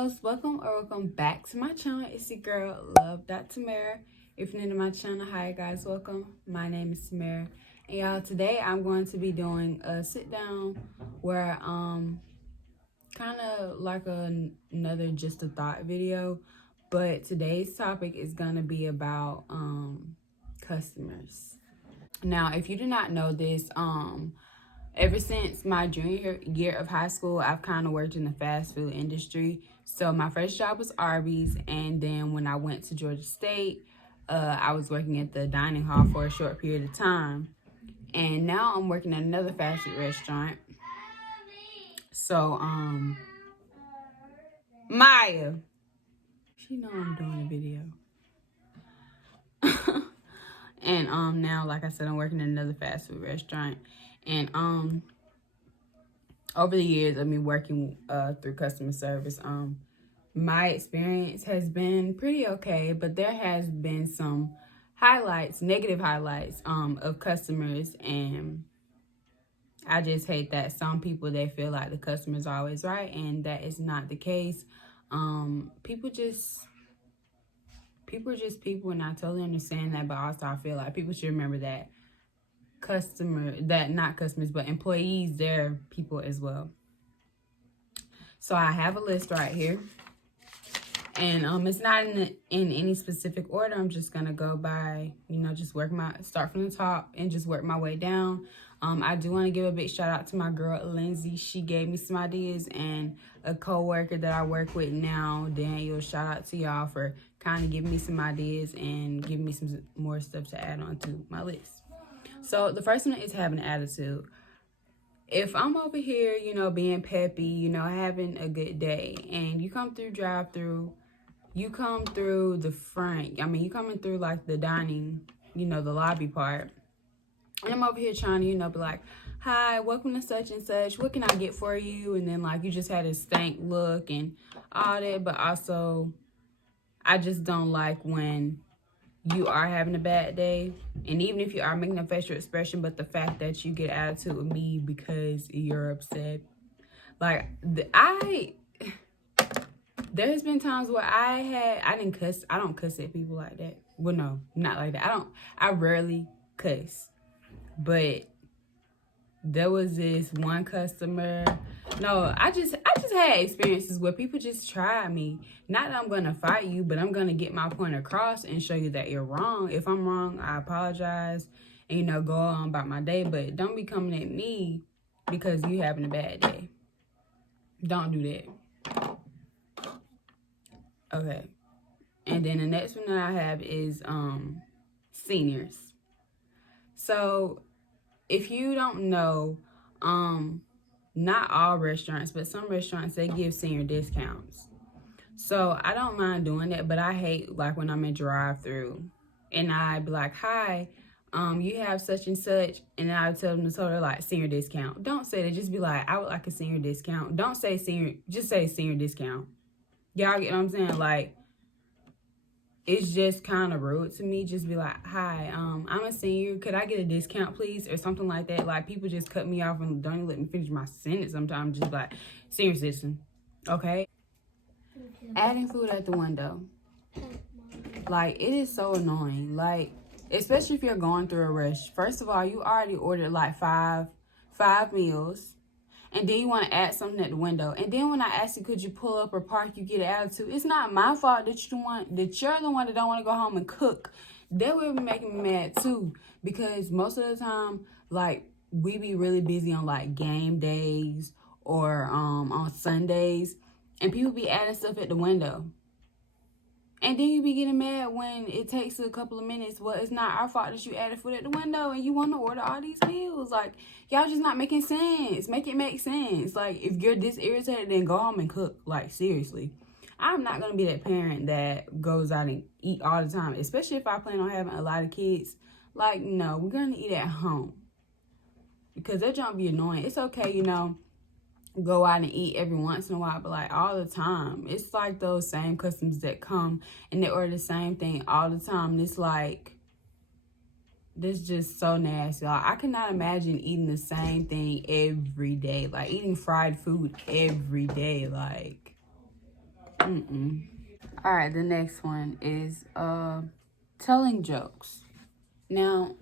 loves, welcome back to my channel. It's your girl Love.Tamara. If you're new to my channel, hi guys, welcome. My name is Tamara, and y'all, today I'm going to be doing a sit down where kind of like another just a thought video, but today's topic is going to be about customers. Now, if you do not know this, ever since my junior year of high school, I've kind of worked in the fast food industry. So my first job was Arby's, and then when I went to Georgia State, I was working at the dining hall for a short period of time. And now I'm working at another fast food restaurant. So, Maya, she know I'm doing a video. And now, like I said, I'm working at another fast food restaurant. And over the years of me working through customer service, my experience has been pretty okay, but there has been some highlights, negative highlights of customers, and I just hate that some people, they feel like the customer's always right, and that is not the case. People are just people, and I totally understand that, but also I feel like people should remember that not customers, but employees, they're people as well. So I have a list right here, and it's not in any specific order. I'm just gonna go by, just start from the top and just work my way down. I do want to give a big shout out to my girl Lindsay. She gave me some ideas, and a co-worker that I work with now, Daniel. Shout out to y'all for kind of giving me some ideas and giving me some more stuff to add on to my list. So the first one is having an attitude. If I'm over here, being peppy, having a good day, and you come through drive-through, you come through the front, you coming through like the dining, the lobby part, and I'm over here trying to, be like, hi, welcome to such and such, what can I get for you? And then like you just had a stank look and all that. But also, I just don't like when you are having a bad day, and even if you are making a facial expression, but the fact that you get attitude with me because you're upset. Like, there's been times where I didn't cuss. I don't cuss at people like that. Well, no, not like that. I rarely cuss. But there was this one customer. No, I just had experiences where people just try me. Not that I'm gonna fight you, but I'm gonna get my point across and show you that you're wrong. If I'm wrong, I apologize and go on about my day. But don't be coming at me because you having a bad day. Don't do that. Okay. And then the next one that I have is seniors. So if you don't know, not all restaurants, but some restaurants, they give senior discounts. So I don't mind doing that, but I hate like when I'm in drive-through and I be like, hi, you have such and such, and I tell them the total like senior discount. Don't say that. Just be like, I would like a senior discount. Don't say senior, just say senior discount. Y'all get what I'm saying? Like, it's just kind of rude to me. Just be like, hi, I'm a senior. Could I get a discount, please? Or something like that. Like, people just cut me off and don't even let me finish my sentence sometimes. Just like, senior citizen. Okay? Adding food at the window. Like, it is so annoying. Like, especially if you're going through a rush. First of all, you already ordered like five meals. And then you want to add something at the window. And then when I ask you, could you pull up or park, you get an attitude. It's not my fault that you're the one that don't want to go home and cook. That will be making me mad too. Because most of the time, like, we be really busy on like game days or on Sundays. And people be adding stuff at the window. And then you be getting mad when it takes a couple of minutes. Well, it's not our fault that you added food at the window and you want to order all these meals. Like, y'all just not making sense. Make it make sense. Like, if you're this irritated, then go home and cook. Like, seriously. I'm not going to be that parent that goes out and eat all the time. Especially if I plan on having a lot of kids. Like, no, we're going to eat at home. Because that don't be annoying. It's okay, go out and eat every once in a while, but like all the time, it's like those same customers that come and they order the same thing all the time, and it's like, this just so nasty. Like, I cannot imagine eating the same thing every day, like eating fried food every day. Like, Mm-mm. All right, the next one is telling jokes. Now,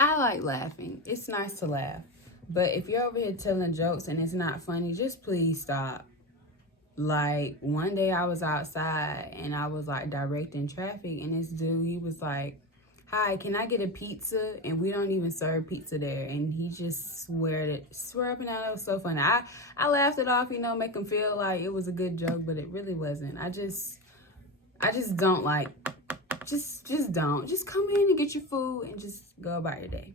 I like laughing. It's nice to laugh. But if you're over here telling jokes and it's not funny, just please stop. Like, one day I was outside and I was like directing traffic, and this dude, he was like, "Hi, can I get a pizza?" And we don't even serve pizza there. And he just swear up and down. It was so funny. I laughed it off, make him feel like it was a good joke, but it really wasn't. I just don't like, just don't. Just come in and get your food and just go about your day.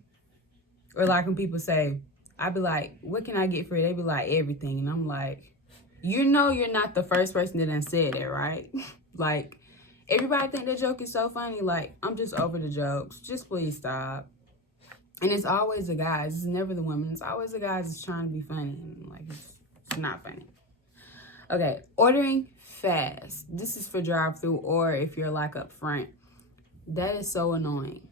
Or like when people say, I'd be like, "What can I get for you?" They be like, "Everything." And I'm like, you're not the first person that done said it, right? Like, everybody think that joke is so funny. Like, I'm just over the jokes. Just please stop. And it's always the guys. It's never the women. It's always the guys that's trying to be funny. Like, it's not funny. Okay, ordering fast. This is for drive-through or if you're like up front. That is so annoying.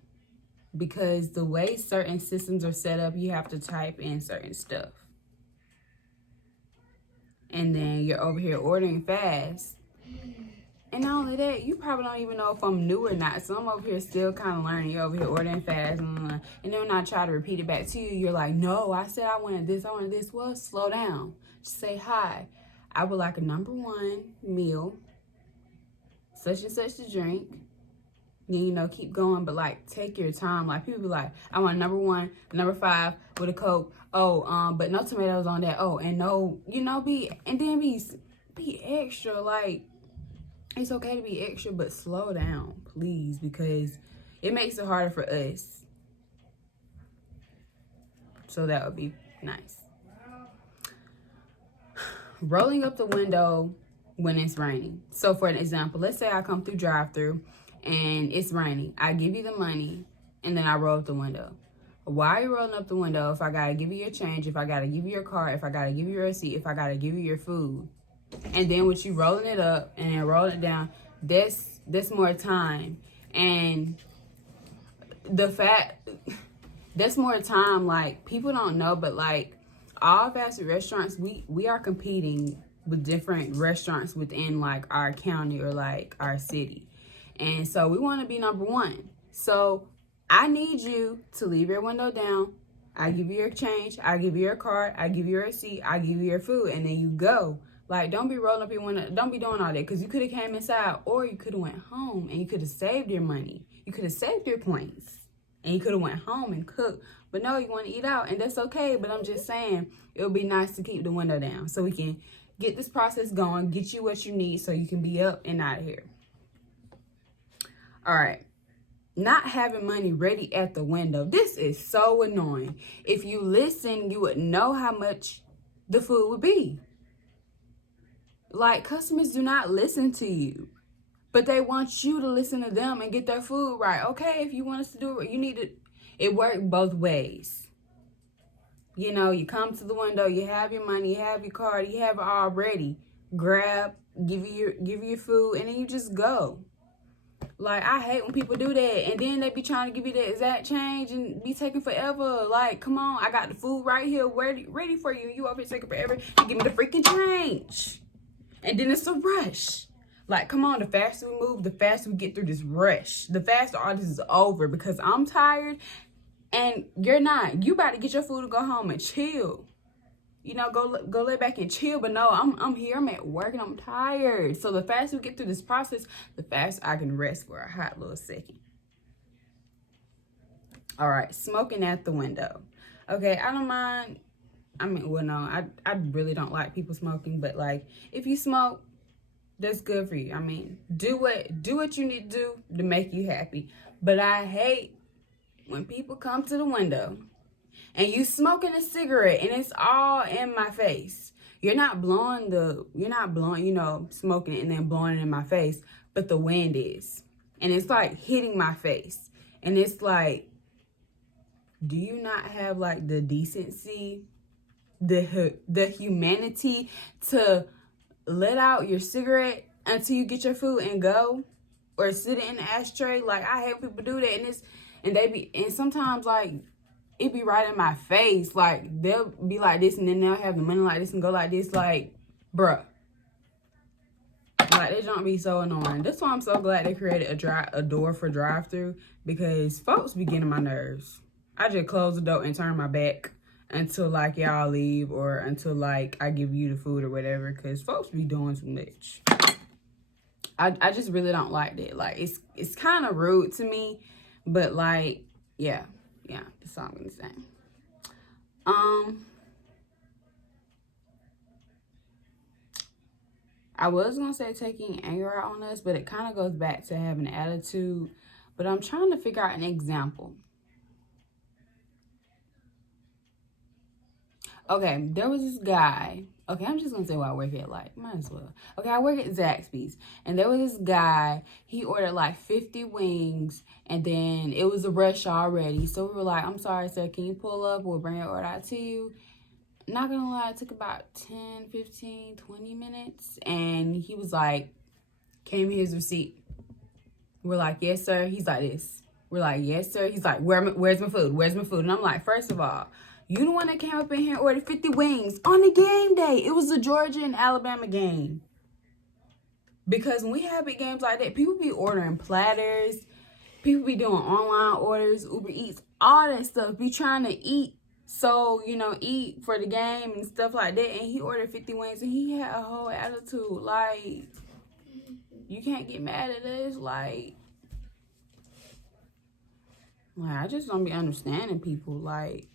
Because the way certain systems are set up, you have to type in certain stuff. And then you're over here ordering fast. And not only that, you probably don't even know if I'm new or not. So I'm over here still kind of learning. You're over here ordering fast. And then when I try to repeat it back to you, you're like, "No, I said I wanted this. Well, slow down. Just say, "Hi, I would like a number 1 meal, such and such to drink." And, keep going, but like take your time. Like people be like, "I want number 1, number 5 with a Coke. Oh, but no tomatoes on that. Oh, and no, be extra. Like, it's okay to be extra, but slow down, please, because it makes it harder for us. So that would be nice. Rolling up the window when it's raining. So for an example, let's say I come through drive-through and it's raining. I give you the money and then I roll up the window. Why are you rolling up the window if I gotta give you your change, if I gotta give you your card, if I gotta give you your receipt, if I gotta give you your food? And then with you rolling it up and then rolling it down, that's more time. And the fact that's more time, like, people don't know, but like all fast food restaurants, we are competing with different restaurants within like our county or like our city. And so we want to be number 1. So I need you to leave your window down. I give you your change. I give you your card. I give you your receipt. I give you your food. And then you go. Like, don't be rolling up your window. Don't be doing all that. Because you could have came inside or you could have went home and you could have saved your money. You could have saved your points. And you could have went home and cooked. But no, you want to eat out. And that's okay. But I'm just saying, it would be nice to keep the window down. So we can get this process going. Get you what you need so you can be up and out of here. All right. Not having money ready at the window. This is so annoying. If you listen, you would know how much the food would be. Like, customers do not listen to you, but they want you to listen to them and get their food right. Okay, if you want us to do it, you need to. It works both ways. You come to the window, you have your money, you have your card, you have it all ready. Grab, give you your food, and then you just go. Like, I hate when people do that, and then they be trying to give you the exact change and be taking forever. Like, come on, I got the food right here ready for you. You over here taking forever to give me the freaking change. And then it's a rush. Like, come on, the faster we move, the faster we get through this rush. The faster all this is over, because I'm tired and you're not. You about to get your food and go home and chill. Go lay back and chill. But no, I'm here. I'm at work and I'm tired. So the faster we get through this process, the faster I can rest for a hot little second. All right, smoking at the window. Okay, I don't mind. I mean, well, no, I really don't like people smoking. But like, if you smoke, that's good for you. I mean, do what you need to do to make you happy. But I hate when people come to the window and you smoking a cigarette and it's all in my face. You're not blowing, smoking it and then blowing it in my face, but the wind is. And it's like hitting my face. And it's like, do you not have like the decency, the humanity to let out your cigarette until you get your food and go? Or sit it in the ashtray? Like, I hate people do that. And sometimes like, it be right in my face. Like, they'll be like this and then they'll have the money like this and go like this. Like, bruh, Like, they don't be so annoying. That's why I'm so glad they created a door for drive-through, because folks be getting my nerves. I just close the door and turn my back until, like, y'all leave, or until, like, I give you the food or whatever, because folks be doing too much. I just really don't like that. Like, it's kind of rude to me, but, like, yeah, that's all I'm gonna say. I was gonna say taking anger out on us, but it kind of goes back to having an attitude. But I'm trying to figure out an example. Okay, there was this guy. Okay, I'm just gonna say where I work at. Like, might as well. Okay, I work at Zaxby's, and there was this guy. He ordered like 50 wings, and then it was a rush already. So we were like, "I'm sorry, sir. Can you pull up? We'll bring your order out to you." Not gonna lie, it took about 10, 15, 20 minutes, and he was like, "Came his receipt." We're like, "Yes, sir." He's like this. We're like, "Yes, sir." He's like, where's my food? Where's my food? And I'm like, first of all, you the one that came up in here and ordered 50 wings on the game day. It was the Georgia and Alabama game. Because when we have big games like that, people be ordering platters. People be doing online orders, Uber Eats, all that stuff. Be trying to eat. So, eat for the game and stuff like that. And he ordered 50 wings and he had a whole attitude. Like, you can't get mad at us. Like, I just don't be understanding people. Like,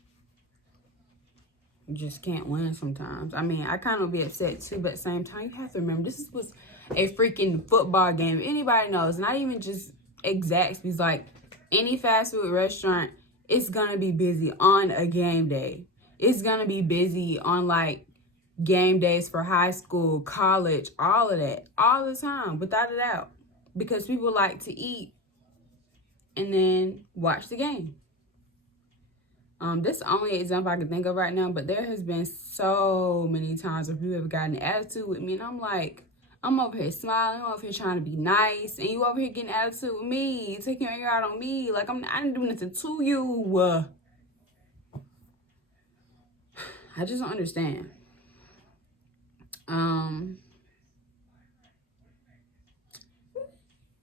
you just can't win sometimes. I mean, I kind of be upset too, but at the same time, you have to remember, this was a freaking football game. Anybody knows, not even just Zaxby's, like any fast food restaurant, it's going to be busy on a game day. It's going to be busy on like game days for high school, college, all of that, all the time, without a doubt. Because people like to eat and then watch the game. This is the only example I can think of right now, but there has been so many times where people have gotten an attitude with me, and I'm like, I'm over here smiling, I'm over here trying to be nice, and you over here getting attitude with me, taking your anger out on me, like I didn't do nothing to you. I just don't understand.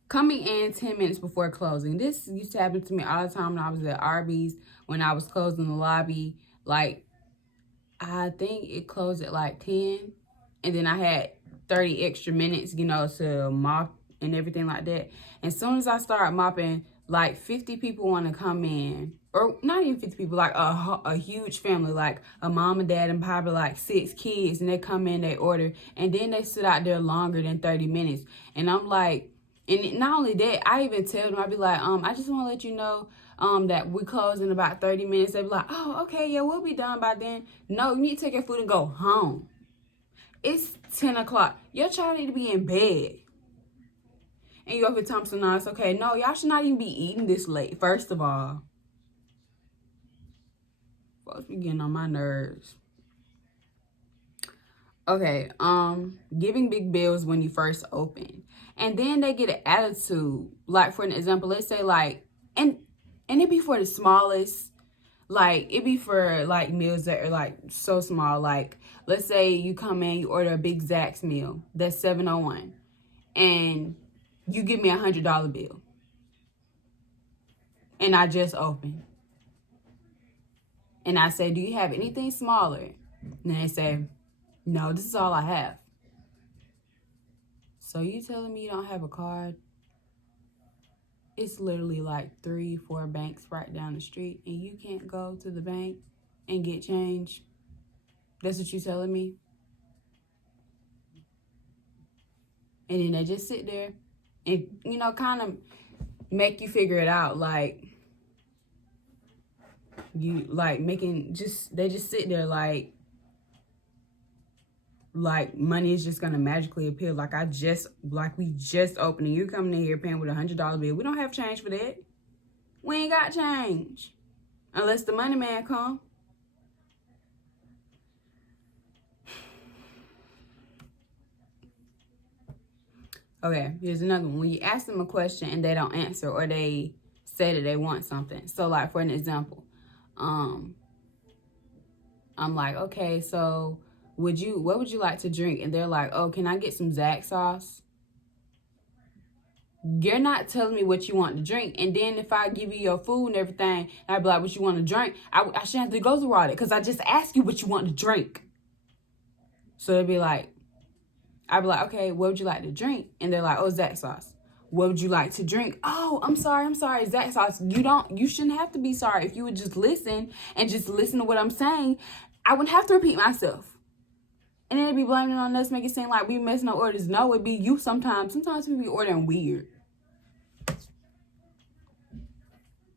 Coming in 10 minutes before closing. This used to happen to me all the time when I was at Arby's, when I was closing the lobby. Like, I think it closed at like 10, and then I had 30 extra minutes, to mop and everything like that. And as soon as I start mopping, like 50 people want to come in, or not even 50 people, like a huge family, like a mom and dad and probably like 6 kids, and they come in, they order, and then they sit out there longer than 30 minutes. And I'm like, and not only that, I even tell them, I be like, I just want to let you know that we close in about 30 minutes. They be like, "Oh, okay, yeah, we'll be done by then." No, you need to take your food and go home. It's 10 o'clock. Your child need to be in bed. And you over here telling them, it's okay. No, y'all should not even be eating this late, first of all. Folks be getting on my nerves. Okay, giving big bills when you first open. And then they get an attitude. Like, for an example, let's say like, and it be for the smallest, like it be for like meals that are like so small. Like, let's say you come in, you order a big Zaxby's meal that's $7.01, and you give me $100 bill, and I just opened, and I say, "Do you have anything smaller?" And they say, "No, this is all I have." So you telling me you don't have a card? It's literally like 3-4 banks right down the street, and you can't go to the bank and get change? That's what you telling me? And then they just sit there and, kind of make you figure it out. Like, you, like, they just sit there like money is just gonna magically appear. Like, we just opened, and you're coming in here paying with $100 bill. We don't have change for that. We ain't got change unless the money man come. Okay, here's another one. When you ask them a question and they don't answer, or they say that they want something. So, like, for an example, I'm like, "Okay, so what would you like to drink?" And they're like, "Oh, can I get some Zax sauce?" You're not telling me what you want to drink. And then if I give you your food and everything, and I'd be like, what you want to drink? I shouldn't have to go through all that because I just asked you what you want to drink. So they'd be like, I'd be like, okay, what would you like to drink? And they're like, oh, Zach sauce. What would you like to drink? Oh, I'm sorry, Zach sauce. You shouldn't have to be sorry. If you would just listen and just listen to what I'm saying, I wouldn't have to repeat myself. And then they'd be blaming it on us, make it seem like we messing up orders. No, it'd be you sometimes. Sometimes we be ordering weird.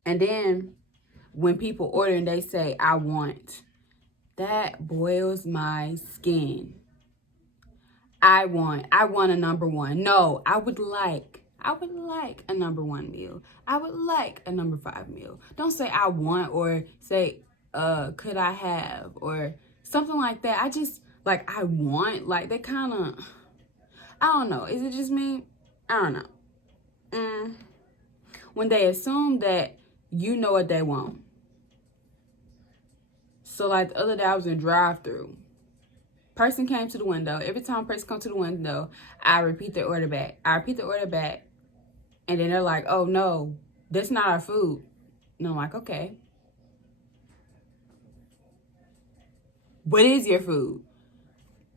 And then when people order and they say, I want, that boils my skin. I want a number one. No, I would like a number one meal. I would like a number 5 meal. Don't say I want or say, could I have or something like that. I just, like, I want, like, they kind of, I don't know. Is it just me? I don't know. When they assume that you know what they want. So, like, the other day I was in drive-thru. Person came to the window. Every time a person comes to the window, I repeat the order back. And then they're like, oh, no, that's not our food. And I'm like, okay. What is your food?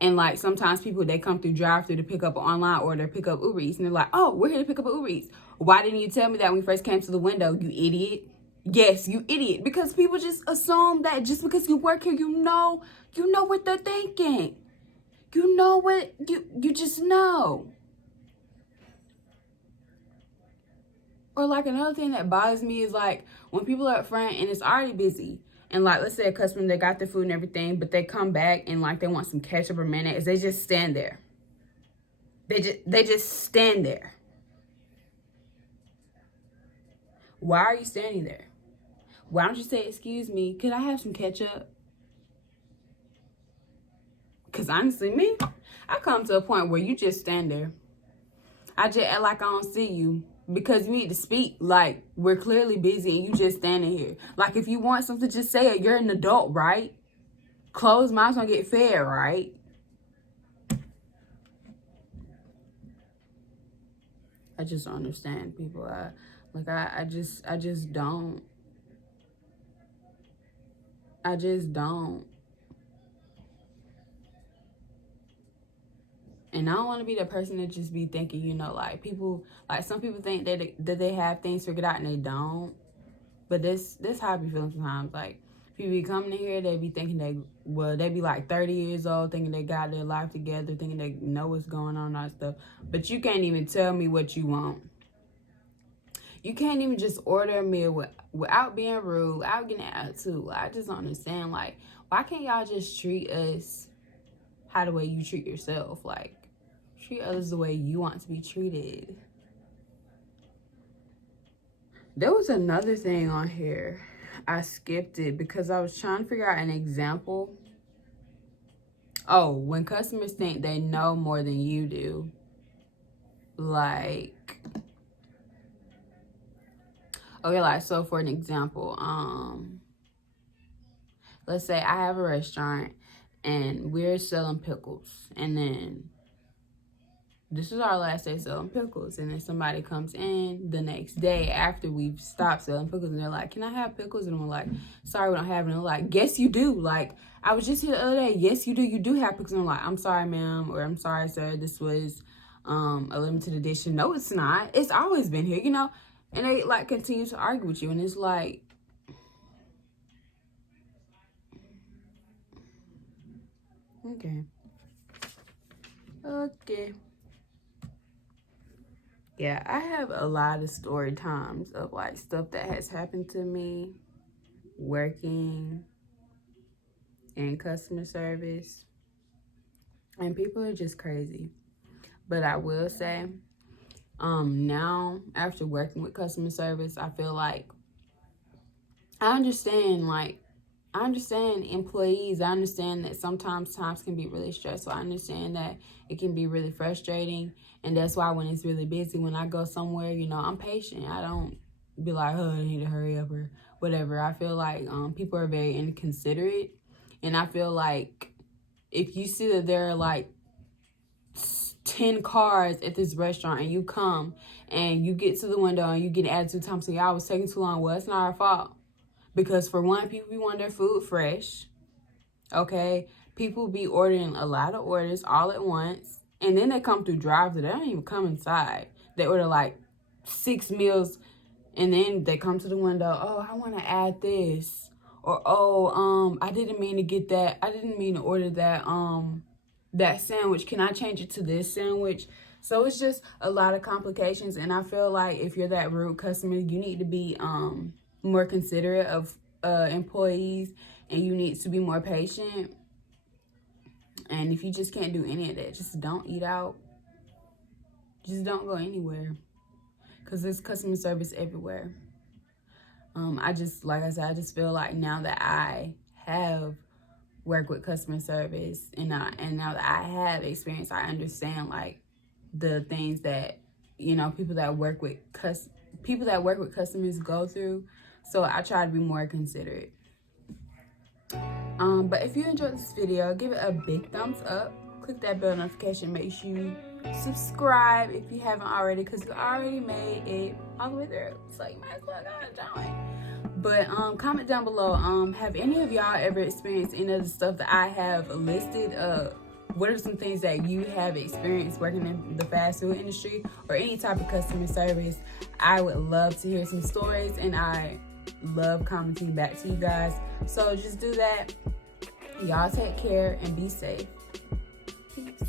And, like, sometimes people, they come through drive-thru to pick up an online order, pick up Uber Eats. And they're like, oh, we're here to pick up an Uber Eats. Why didn't you tell me that when you first came to the window, you idiot? Yes, you idiot. Because people just assume that just because you work here, you know what they're thinking. You know what, you just know. Or, like, another thing that bothers me is, like, when people are up front and it's already busy. And, like, let's say a customer, they got their food and everything, but they come back and, like, they want some ketchup or mayonnaise. They just stand there. They just stand there. Why are you standing there? Why don't you say, excuse me, could I have some ketchup? Because honestly, me, I come to a point where you just stand there. I just act like I don't see you. Because you need to speak. Like, we're clearly busy and you just standing here. Like, if you want something, just say it. You're an adult, right? Closed mouths gonna get fed, right? I just don't understand people. I just don't. I just don't. And I don't want to be the person that just be thinking, you know, like people, like some people think that they have things figured out and they don't. But this how I be feeling sometimes. Like, people be coming in here, they be thinking they be like 30 years old, thinking they got their life together, thinking they know what's going on and all that stuff. But you can't even tell me what you want. You can't even just order a meal without being rude, without getting an attitude. I just don't understand. Like, why can't y'all just treat us how the way you treat yourself? Like, treat others the way you want to be treated. There was another thing on here. I skipped it because I was trying to figure out an example. Oh, when customers think they know more than you do. Like, okay, like, so for an example, let's say I have a restaurant and we're selling pickles, and then this is our last day selling pickles, and then somebody comes in the next day after we've stopped selling pickles, and they're like, can I have pickles? And we're like, sorry, we don't have it. And they're like, yes, you do. Like, I was just here the other day. Yes, you do. You do have pickles. And I'm like, I'm sorry, ma'am, or I'm sorry, sir. This was a limited edition. No, it's not. It's always been here, you know? And they, like, continue to argue with you, and it's like, okay. Yeah, I have a lot of story times of, like, stuff that has happened to me working in customer service. And people are just crazy. But I will say, now, after working with customer service, I feel like I understand employees. I understand that sometimes times can be really stressful. I understand that it can be really frustrating. And that's why when it's really busy, when I go somewhere, you know, I'm patient. I don't be like, oh, I need to hurry up or whatever. I feel like people are very inconsiderate. And I feel like if you see that there are, like, 10 cars at this restaurant and you come and you get to the window and you get an attitude time, so y'all was taking too long. Well, it's not our fault. Because for one, people be wanting their food fresh. Okay? People be ordering a lot of orders all at once. And then they come through drive-thru. They don't even come inside. They order like 6 meals and then they come to the window. Oh, I want to add this. Or, oh, I didn't mean to get that. I didn't mean to order that, that sandwich. Can I change it to this sandwich? So it's just a lot of complications. And I feel like if you're that rude customer, you need to be, more considerate of employees, and you need to be more patient. And if you just can't do any of that, just don't eat out. Just don't go anywhere, because there's customer service everywhere. Like I said, I just feel like now that I have worked with customer service and now that I have experience, I understand like the things that, you know, people that work with customers go through. So I try to be more considerate. But if you enjoyed this video, give it a big thumbs up. Click that bell notification. Make sure you subscribe if you haven't already, because you already made it all the way through. So you might as well go join. But comment down below. Have any of y'all ever experienced any of the stuff that I have listed? What are some things that you have experienced working in the fast food industry or any type of customer service? I would love to hear some stories, and I love commenting back to you guys. So just do that. Y'all take care and be safe. Peace.